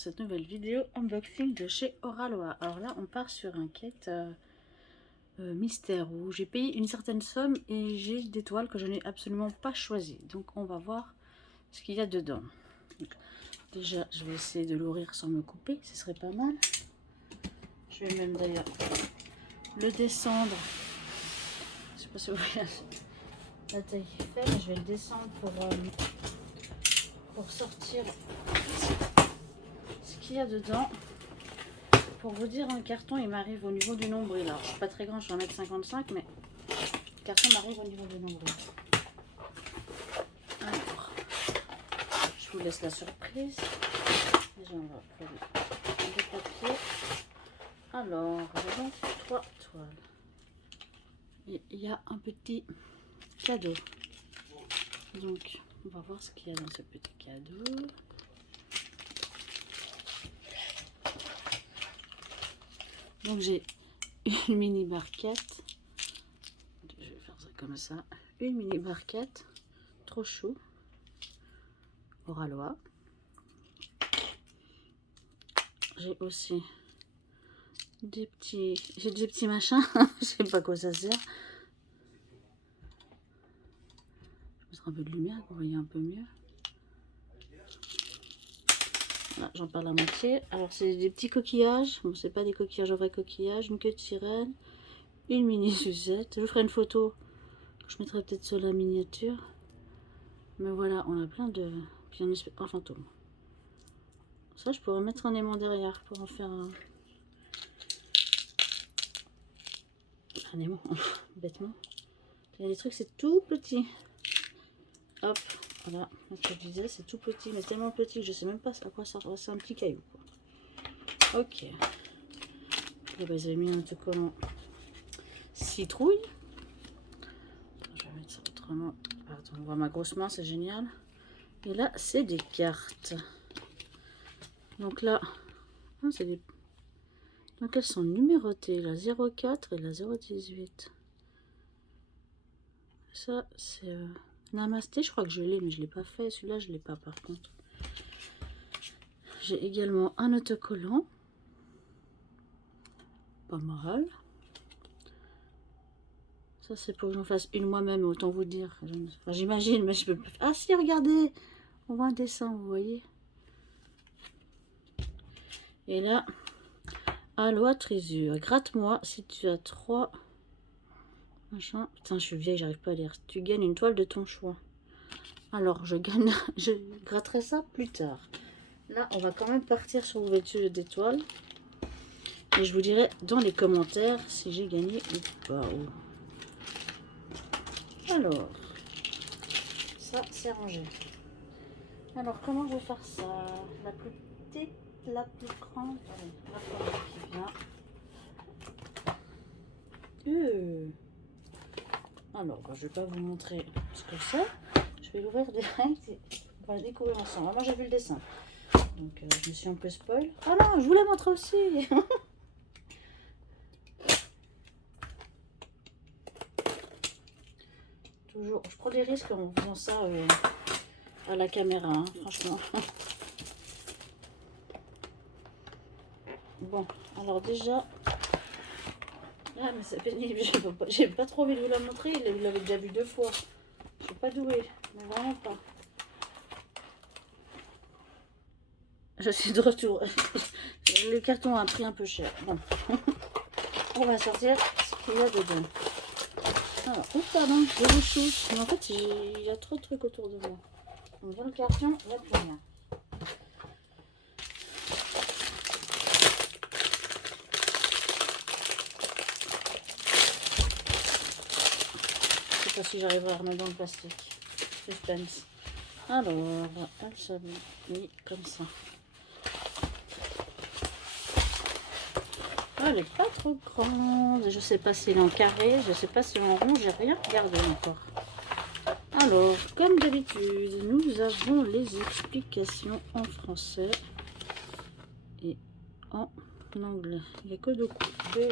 cette nouvelle vidéo unboxing de chez Oraloa. Alors là on part sur un kit mystère où j'ai payé une certaine somme et j'ai des toiles que je n'ai absolument pas choisies. Donc on va voir ce qu'il y a dedans. Donc, déjà je vais essayer de l'ouvrir sans me couper, ce serait pas mal. Je vais même d'ailleurs le descendre. Je sais pas si vous voyez la taille qu'il fait, mais je vais le descendre pour sortir ce qu'il y a dedans. Pour vous dire, un carton il m'arrive au niveau du nombril. Alors je suis pas très grand, je suis 1,55 m, mais le carton m'arrive au niveau du nombril. Alors, je vous laisse la surprise. Déjà on va prendre le papier. Alors, nous avons 3 toiles. Et il y a un petit cadeau. Donc, on va voir ce qu'il y a dans ce petit cadeau. Donc, j'ai une mini barquette. Je vais faire ça comme ça. Une mini barquette. Trop chou. Oraloa. J'ai aussi des petits machins. Je sais pas quoi ça sert. Je vais mettre un peu de lumière pour vous voyez un peu mieux. Voilà, j'en parle à moitié. Alors c'est des petits coquillages. Bon, c'est pas des coquillages, un vrai coquillage. Une queue de sirène. Une mini Suzette. Je vous ferai une photo. Je mettrai peut-être sur la miniature. Mais voilà, on a plein de... Puis un fantôme. Ça, je pourrais mettre un aimant derrière pour en faire un aimant, bêtement. Il y a des trucs, c'est tout petit. Hop, voilà. Donc, je disais, c'est tout petit, mais tellement petit que je sais même pas à quoi ça ressemble. C'est un petit caillou, quoi. Ok. Et ben, j'ai mis un autocollant citrouille. Je vais mettre ça autrement. Attends, on voit ma grosse main, c'est génial. Et là, c'est des cartes. Donc là, c'est des... Donc elles sont numérotées, la 04 et la 018. Ça, c'est Namasté, je crois que je l'ai, mais je ne l'ai pas fait. Celui-là, je ne l'ai pas par contre. J'ai également un autocollant. Pas mal. Ça, c'est pour que j'en fasse une moi-même, autant vous dire. Enfin, j'imagine, mais je peux pas. Ah si, regardez, on voit un dessin, vous voyez. Et là, Aloha Trésure, gratte-moi si tu as 3 machin. Putain, je suis vieille, j'arrive pas à lire. Tu gagnes une toile de ton choix. Alors, je gratterai ça plus tard. Là, on va quand même partir sur l'ouverture d'étoiles. Et je vous dirai dans les commentaires si j'ai gagné ou pas. Alors, ça, c'est rangé. Alors, comment je vais faire ça? La plus petite, la plus grande. Allez, la première qui vient. Alors, je vais pas vous montrer ce que c'est. Je vais l'ouvrir direct et on va le découvrir ensemble. Moi, j'ai vu le dessin. Donc, je me suis un peu spoil. Ah non, je vous la montre aussi. Toujours, je prends des risques en faisant ça à la caméra, hein, franchement. Bon, alors déjà... Ah, mais c'est pénible. J'ai pas trop envie de vous la montrer. Vous l'avez déjà vu 2 fois. Je suis pas douée, mais vraiment pas. Je suis de retour. Le carton a pris un peu cher. Bon. On va sortir ce qu'il y a dedans. Alors, oh pardon, je vous touche. Mais en fait, il y a trop de trucs autour de moi. Donc dans le carton, il n'y a plus rien. Je sais pas si j'arriverai à remettre dans le plastique. Suspense. Alors, elle s'est mise comme ça. Elle n'est pas trop grande. Je sais pas si elle est en carré, je sais pas si elle est en rond, j'ai rien regardé encore. Alors, comme d'habitude, nous avons les explications en français et en anglais. Il n'y a que 2 coupés.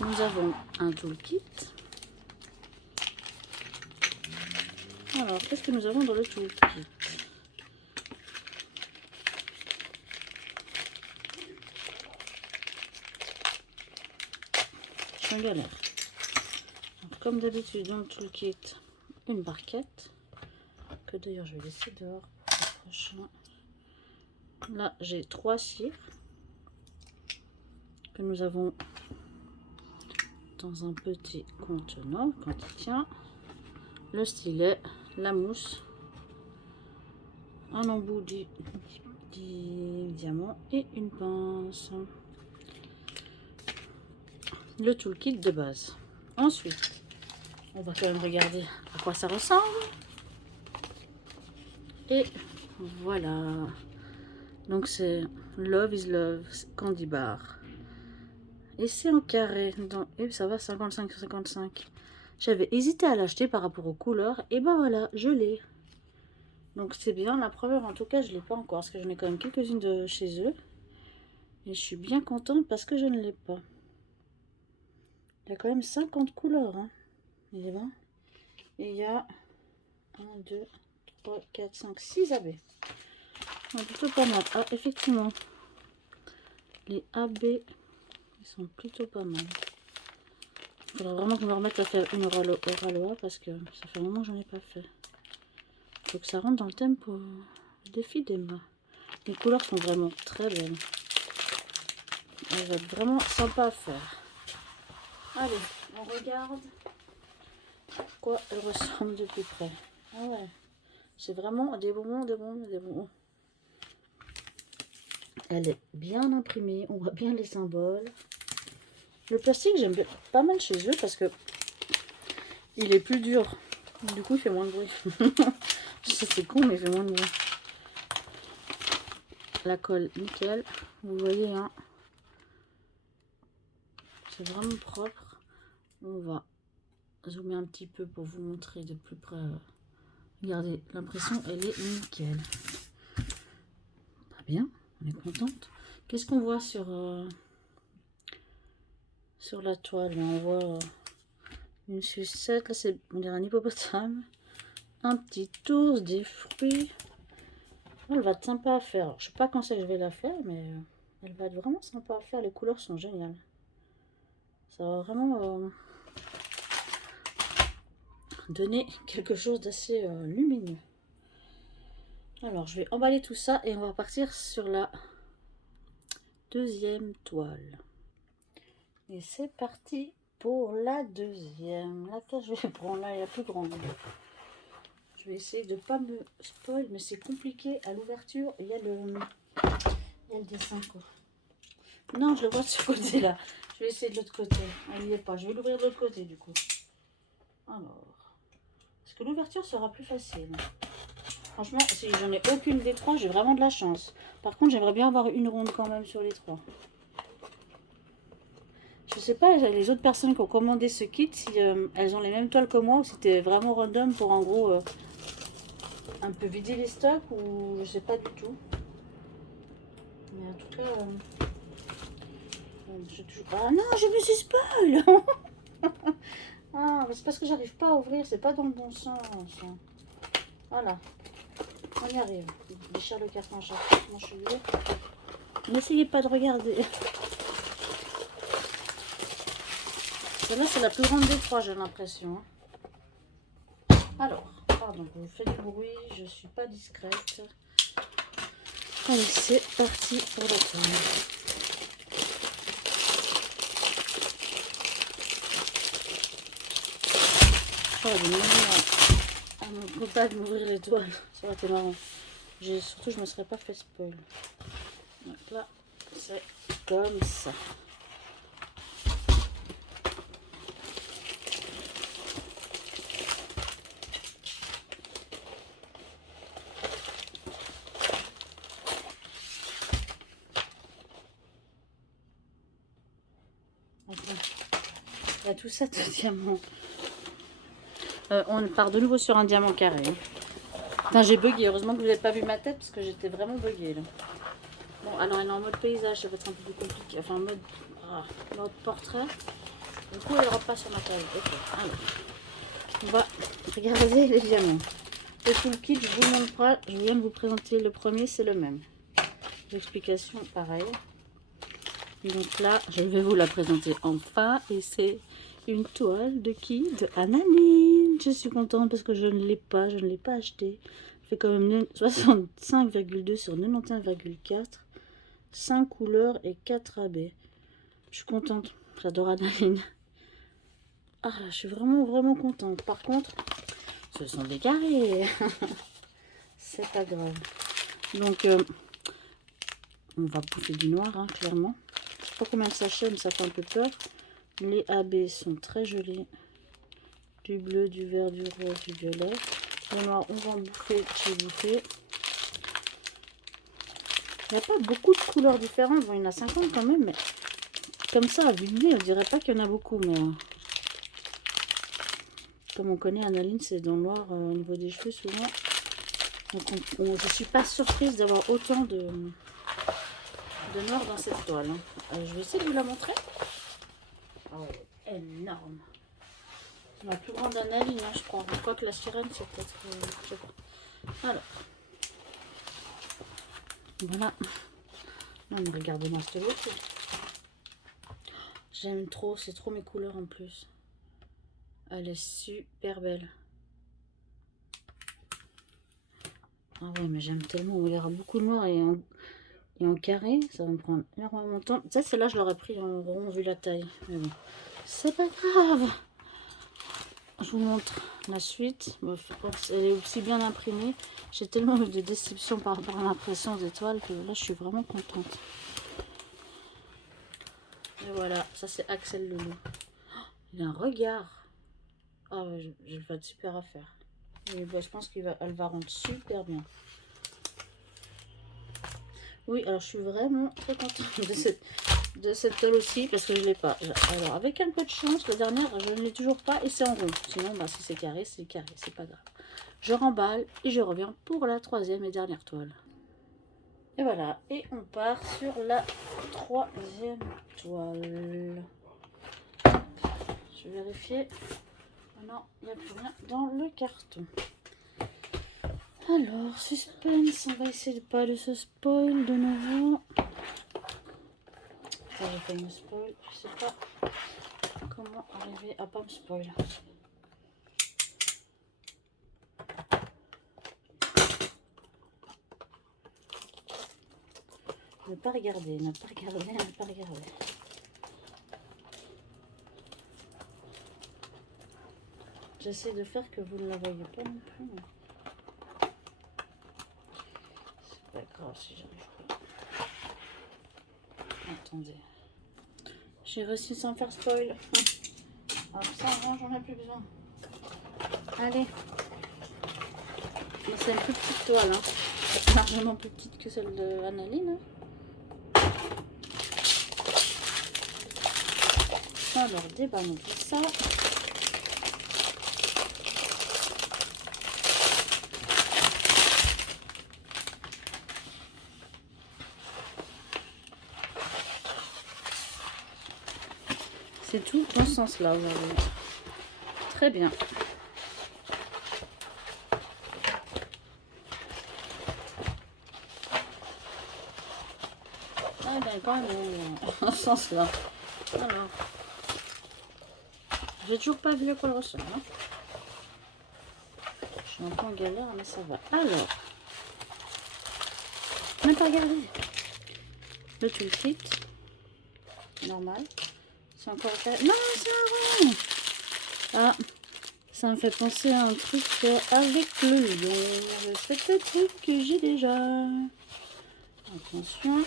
Nous avons un toolkit. Alors, qu'est-ce que nous avons dans le toolkit? c'est une galère. Donc, comme d'habitude, dans le toolkit, une barquette. Que d'ailleurs, je vais laisser dehors pour le prochain. Là, j'ai 3 cires que nous avons dans un petit contenant quand il tient. Le stylet, la mousse, un embout du diamant et une pince. Le toolkit de base. Ensuite, on va quand même regarder à quoi ça ressemble. Et voilà. Donc c'est Love is Love Candy Bar. Et c'est en carré. Et ça va 55 sur 55. J'avais hésité à l'acheter par rapport aux couleurs. Et ben voilà, je l'ai. Donc c'est bien. La première en tout cas, je ne l'ai pas encore. Parce que j'en ai quand même quelques-unes de chez eux. Et je suis bien contente parce que je ne l'ai pas. Il y a quand même 50 couleurs. Hein. Et il y a 1, 2, 3, 4, 5, 6 AB. Ah, plutôt pas mal. Ah, effectivement. Les AB, ils sont plutôt pas mal. Il faudra vraiment que je me remette à faire une Oraloa parce que ça fait un moment que j'en ai pas fait. Il faut que ça rentre dans le thème pour le défi d'Emma. Les couleurs sont vraiment très belles. Elles vont être vraiment sympa à faire. Allez, on regarde à quoi elles ressemblent de plus près. Ah ouais, c'est vraiment des bonbons, des bonbons, des bonbons. Elle est bien imprimée, on voit bien les symboles. Le plastique, j'aime pas mal chez eux parce que il est plus dur. Du coup, il fait moins de bruit. Je sais, c'est con, mais il fait moins de bruit. La colle, nickel. Vous voyez, hein. C'est vraiment propre. On va zoomer un petit peu pour vous montrer de plus près. Regardez, l'impression, elle est nickel. Très bien, on est contente. Qu'est-ce qu'on voit sur la toile? Là, on voit une sucette. Là, c'est on dirait un hippopotame. Un petit ours, des fruits. Elle va être sympa à faire. Alors, je sais pas quand c'est que je vais la faire, mais elle va être vraiment sympa à faire. Les couleurs sont géniales. Ça va vraiment donner quelque chose d'assez lumineux. Alors, je vais emballer tout ça et on va partir sur la deuxième toile. Et c'est parti pour la deuxième. Laquelle je vais prendre? Là, il y a plus grande. Je vais essayer de ne pas me spoil, mais c'est compliqué. À l'ouverture, il y a le dessin, quoi. Non, je le vois de ce côté-là. Je vais essayer de l'autre côté. Elle n'y est pas. Je vais l'ouvrir de l'autre côté, du coup. Alors, est-ce que l'ouverture sera plus facile? Franchement, si j'en ai aucune des trois, j'ai vraiment de la chance. Par contre, j'aimerais bien avoir une ronde quand même sur les trois. Je sais pas, les autres personnes qui ont commandé ce kit, si elles ont les mêmes toiles que moi, ou si c'était vraiment random pour en gros un peu vider les stocks, ou je sais pas du tout. Mais en tout cas, ah non, je me suis spoil. Ah, c'est parce que j'arrive pas à ouvrir, c'est pas dans le bon sens. Voilà, on y arrive. Je déchire le carton à chaque fois, moi je suis dure. N'essayez pas de regarder. Celle-là, c'est la plus grande des trois, j'ai l'impression. Alors, pardon, je vous fais du bruit, je suis pas discrète. Allez, c'est parti pour la toile. Oh, j'ai demandé à mon contact d'ouvrir les toiles. Ça aurait été marrant. Surtout, je me serais pas fait spoil. Donc là, c'est comme ça. Il y a tout ça de diamant. On part de nouveau sur un diamant carré. Putain, j'ai bugué. Heureusement que vous n'avez pas vu ma tête parce que j'étais vraiment buguée là. Bon, alors elle est en mode paysage, ça va être un peu plus compliqué. Enfin, mode portrait. Du coup, elle n'ira pas sur ma taille. Ok, alors. On va regarder les diamants. Le full kit, je vous montre pas. Je viens de vous présenter le premier, c'est le même. L'explication, pareil. Donc là, je vais vous la présenter enfin. Et c'est une toile de qui? De Analine. Je suis contente parce que je ne l'ai pas acheté. Elle fait quand même 65,2 sur 91,4. 5 couleurs et 4 AB. Je suis contente. J'adore Analine. Ah, je suis vraiment contente. Par contre, ce sont des carrés. C'est pas grave. Donc, on va pousser du noir, hein, clairement. Je sais pas combien de sachets, mais ça fait un peu peur. Les AB sont très jolis. Du bleu, du vert, du rose, du violet. Le noir, on va en bouffer, j'ai bouffé. Il n'y a pas beaucoup de couleurs différentes. Bon, il y en a 50 quand même, mais comme ça, à vue de nez, on dirait pas qu'il y en a beaucoup, mais... Comme on connaît Analine, c'est dans le noir au niveau des cheveux souvent. Donc je ne suis pas surprise d'avoir autant de noir dans cette toile. Hein. Je vais essayer de vous la montrer. Oh, elle est énorme. C'est la plus grande Analine, hein, je crois. Je crois que la sirène, c'est peut-être... je sais pas. Alors. Voilà. Non, mais regardez-moi cette beauté. J'aime trop, c'est trop mes couleurs en plus. Elle est super belle. Ah ouais, mais j'aime tellement. Il y aura beaucoup de noir et en carré. Ça va me prendre énormément de temps. Ça, celle-là, je l'aurais pris en rond vu la taille. Mais bon, c'est pas grave. Je vous montre la suite. Bon, elle est aussi bien imprimée. J'ai tellement eu de déception par rapport à l'impression des toiles que là, je suis vraiment contente. Et voilà, ça c'est Axel Loulou. Oh, il a un regard. Ah ouais, je vais être super à faire. Et bah, je pense qu'elle va rendre super bien. Oui, alors je suis vraiment très contente de cette toile aussi parce que je ne l'ai pas. Alors avec un peu de chance, la dernière je ne l'ai toujours pas et c'est en rond. Sinon, bah, si c'est carré, c'est pas grave. Je remballe et je reviens pour la troisième et dernière toile. Et voilà, et on part sur la troisième toile. Je vais vérifier. Non, il n'y a plus rien dans le carton. Alors, suspense, on va essayer de pas de se spoil de nouveau. Ça, j'ai fait me spoil, je sais pas comment arriver à pas me spoil. Ne pas regarder, ne pas regarder, ne pas regarder. J'essaie de faire que vous ne la voyez pas non plus. C'est pas grave si j'arrive pas. Attendez. J'ai réussi sans faire spoil. Alors ça, j'en ai plus besoin. Allez. C'est une plus petite toile. Hein. Largement plus petite que celle de Analine. Alors, déballons tout ça. C'est tout dans ce sens-là aujourd'hui. Très bien. Ah ben quand même, dans ce sens-là. Alors, j'ai toujours pas vu à quoi elle ressemble. Hein. Je suis un peu en galère, mais ça va. Alors, on n'a pas regardé. Le toolkit. Normal. C'est encore... Non, c'est un rond. Ah, ça me fait penser à un truc avec le lion. C'est le truc que j'ai déjà. Attention.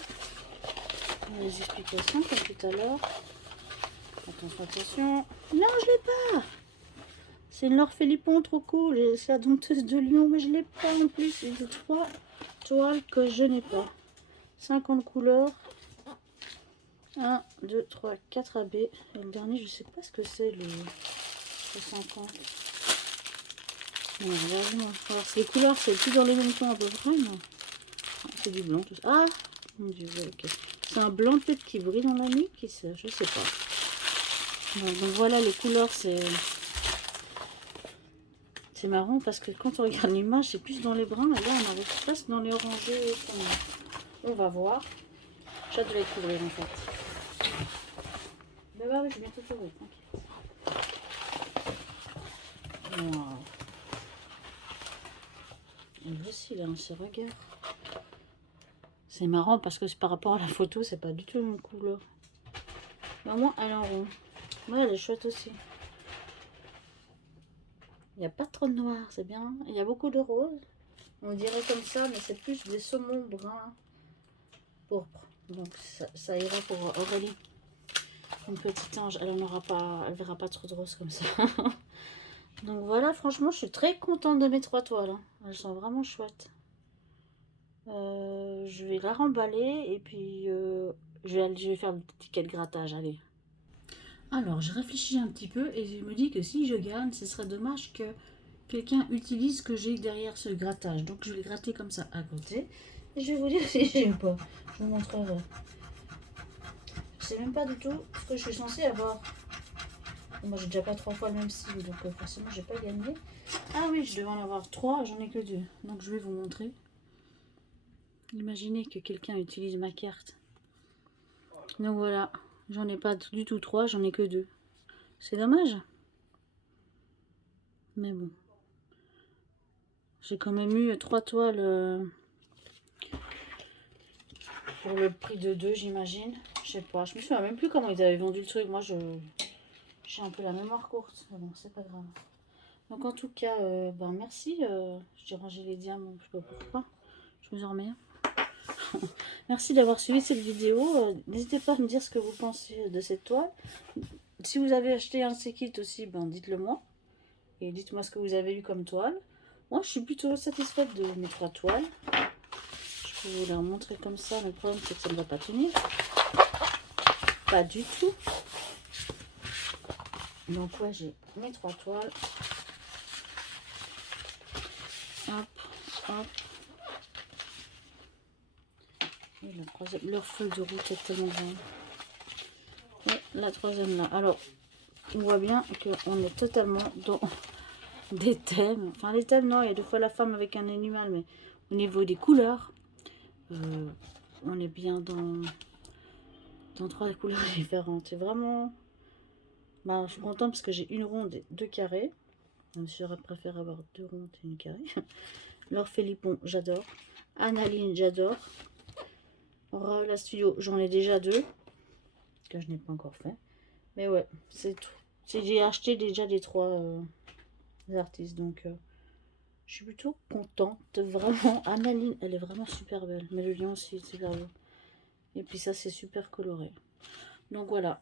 Les explications comme tout à l'heure. Attention, attention. Non, je l'ai pas. C'est une l'orphelipon trop cool. C'est la dompteuse de lion, mais je l'ai pas en plus. C'est 3 toiles que je n'ai pas. 50 couleurs. 1, 2, 3, 4 AB. Et le dernier, je sais pas ce que c'est, le 50. Non, alors, les couleurs, c'est plus dans les mêmes tons à peu près, non? C'est du blanc, tout ça. Ah, mon dieu, ok. C'est un blanc peut-être qui brille dans la nuit, qui sait, je sais pas. Donc voilà, les couleurs, c'est marrant parce que quand on regarde l'image, c'est plus dans les bruns, et là, on arrive presque dans les orangés. On va voir. J'ai hâte de les couvrir en fait. Mais ouais, je vais bientôt trouver, t'inquiète. Wow. Et aussi, là, on se regarde. C'est marrant parce que par rapport à la photo, c'est pas du tout la même couleur. Mais au moins, elle est en rond. Ouais, elle est chouette aussi. Il n'y a pas trop de noir, c'est bien. Il y a beaucoup de rose. On dirait comme ça, mais c'est plus des saumons bruns pourpre. Donc ça ira pour Aurélie. Une petite ange, elle verra pas trop de rose comme ça. Donc voilà, franchement, je suis très contente de mes 3 toiles. Hein. Elles sont vraiment chouettes. Je vais la remballer et puis je vais faire le ticket de grattage. Allez. Alors, je réfléchis un petit peu et je me dis que si je gagne, ce serait dommage que quelqu'un utilise ce que j'ai derrière ce grattage. Donc, je vais le gratter comme ça à côté. Et je vais vous dire si j'ai ou pas. Je vous montrerai. Je sais même pas du tout ce que je suis censée avoir. Moi, j'ai déjà pas 3 fois le même style, donc forcément, j'ai pas gagné. Ah oui, je devais en avoir 3, j'en ai que 2. Donc, je vais vous montrer. Imaginez que quelqu'un utilise ma carte. Donc voilà, j'en ai pas du tout 3, j'en ai que 2. C'est dommage. Mais bon. J'ai quand même eu 3 toiles pour le prix de 2, j'imagine. Je sais pas, je me souviens même plus comment ils avaient vendu le truc. Moi, j'ai un peu la mémoire courte. Mais bon, c'est pas grave. Donc en tout cas, ben merci. J'ai rangé les diamants, je sais pas pourquoi. Je vous en remets. Merci d'avoir suivi cette vidéo. N'hésitez pas à me dire ce que vous pensez de cette toile. Si vous avez acheté un de ces kits aussi, ben dites-le moi. Et dites-moi ce que vous avez eu comme toile. Moi, je suis plutôt satisfaite de mes 3 toiles. Je vais vous les remontrer comme ça. Le problème, c'est que ça ne va pas tenir. Pas du tout. Donc, ouais, j'ai mes 3 toiles. Hop, hop. Et la troisième, leur feuille de route est tellement grande. Et la troisième là. Alors, on voit bien qu'on est totalement dans des thèmes. Enfin, les thèmes, non, il y a 2 fois la femme avec un animal, mais au niveau des couleurs, on est bien dans 3 couleurs différentes. C'est vraiment... Bah, je suis contente parce que j'ai une ronde et 2 carrés. J'aurais préféré avoir 2 rondes et une carré. Laure Philippon, j'adore. Annaline, j'adore. La Studio, j'en ai déjà 2. Que je n'ai pas encore fait. Mais ouais, c'est tout. J'ai acheté déjà les 3 artistes. Donc, je suis plutôt contente. Vraiment, Annaline, elle est vraiment super belle. Mais le lion aussi, c'est super beau. Et puis ça, c'est super coloré. Donc voilà.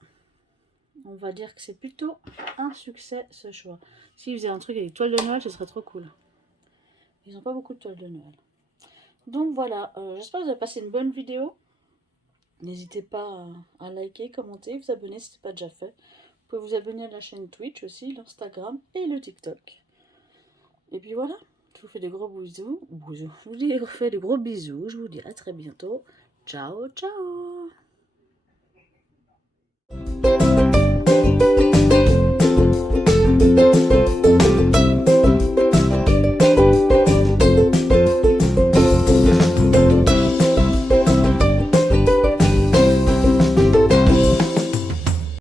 On va dire que c'est plutôt un succès ce choix. S'ils faisaient un truc avec toile de Noël, ce serait trop cool. Ils n'ont pas beaucoup de toiles de Noël. Donc voilà, j'espère que vous avez passé une bonne vidéo. N'hésitez pas à liker, commenter, vous abonner si ce n'est pas déjà fait. Vous pouvez vous abonner à la chaîne Twitch aussi, l'Instagram et le TikTok. Et puis voilà, je vous fais des gros bisous. Je vous fais des gros bisous. Je vous dis à très bientôt. Ciao, ciao.